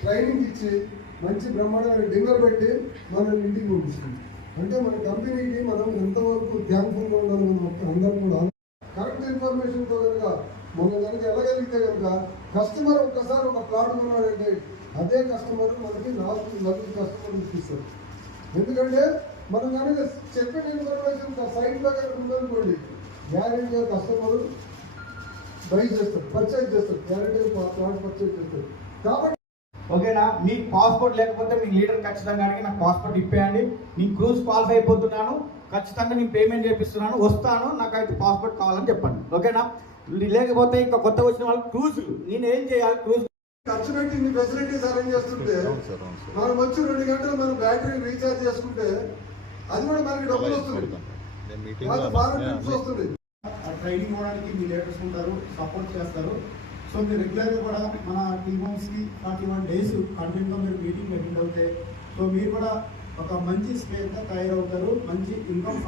Training ఇచ్చి మంచి బ్రహ్మాండమైన డిన్నర్ పెట్టి మనం ఇంటికి పంపిస్తుంది. అంటే మన కంపెనీకి మనం ఎంతవరకు థ్యాంక్ఫుల్గా ఉండాలి. మనం అందరం కూడా కరెక్ట్ ఇన్ఫర్మేషన్తో కనుక మనం కనుక వెళ్ళగలిగితే కనుక కస్టమర్ ఒక్కసారి ఒక ప్లాట్ కొన్నాడంటే అదే కస్టమర్ మనకి 4 కస్టమర్లు తీస్తారు. ఎందుకంటే మనం కనుక చెప్పిన ఇన్ఫర్మేషన్ సైట్లో కనుక ఉందనుకోండి గ్యారెంటీగా కస్టమర్ బై చేస్తారు, పర్చేజ్ చేస్తారు, గ్యారెంటీగా ప్లాట్ పర్చేజ్ చేస్తారు. కాబట్టి ఓకేనా, మీకు పాస్పోర్ట్ లేకపోతే మీ లీడర్ ఖచ్చితంగా అడిగి నాకు పాస్పోర్ట్ ఇప్పేయండి, నేను క్రూజ్ క్వాలిఫై అయిపోతున్నాను, ఖచ్చితంగా నేను పేమెంట్ చేపిస్తున్నాను, వస్తాను, నాకైతే పాస్పోర్ట్ కావాలని చెప్పండి. ఓకేనా, లేకపోతే ఇంకా కొత్తగా వచ్చిన వాళ్ళు క్రూజులు నేను ఏం చేయాలి, క్రూజ్ ఖర్చు పెట్టి ఇన్ని ఫెసిలిటీస్ అరేంజ్ చేస్తుంటే మనం వచ్చి 2 గంటలు మనం బ్యాటరీ రీఛార్జ్ చేసుకుంటే అది కూడా మనకి డబ్బులు వస్తుంది, వస్తుంది. ట్రైనింగ్ ఇవ్వడానికి మీ లీడర్స్ ఉంటారు, సపోర్ట్ చేస్తారు. సో మీరు రెగ్యులర్గా కూడా మన టీమ్ హౌస్కి 41 days కంటిన్యూగా మీరు మీటింగ్ అటెండ్ అవుతాయి. సో మీరు కూడా ఒక మంచి స్పేస్గా తయారవుతారు, మంచి ఇన్కమ్